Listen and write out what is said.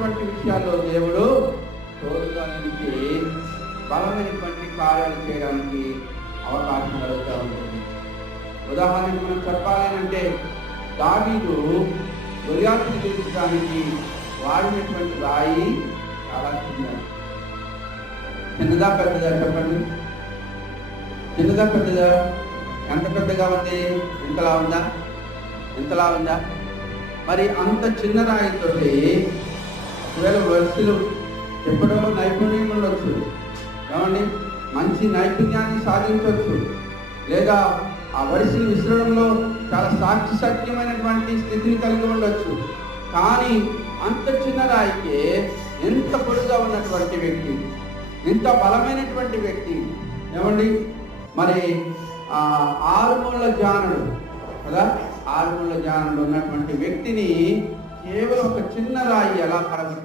బలమైనటువంటి విషయాల్లో దేవుడు తోడుగా నిలిచి బలమైనటువంటి కార్యాలు చేయడానికి అవకాశం కలుగుతూ ఉంటుంది. ఉదాహరణకు మనం చెప్పాలంటే దావీదు గొలియాతుని ఎదిరించడానికి వాడినటువంటి రాయి చాలా చిన్నదా పెద్దదా చెప్పండి? చిన్నదా పెద్దదా? ఎంత పెద్దగా ఉంది? ఇంతలా ఉందా? మరి అంత చిన్న రాయితోటి ఒకవేళ వరుసలు చెప్పడంలో నైపుణ్యం ఉండొచ్చు, ఏమండి, మంచి నైపుణ్యాన్ని సాధించవచ్చు, లేదా ఆ వరుసలు విసరడంలో చాలా సాక్ష్యమైనటువంటి స్థితిని కలిగి ఉండొచ్చు. కానీ అంత చిన్న రాయికి ఎంత పొడుగా ఉన్నటువంటి వ్యక్తి, ఎంత బలమైనటువంటి వ్యక్తి, ఏమండి, మరి 6 మూల జానుడు కదా, 6 మూల జానుడు ఉన్నటువంటి వ్యక్తిని కేవలం ఒక చిన్న రాయి ఎలా పడగొట్టు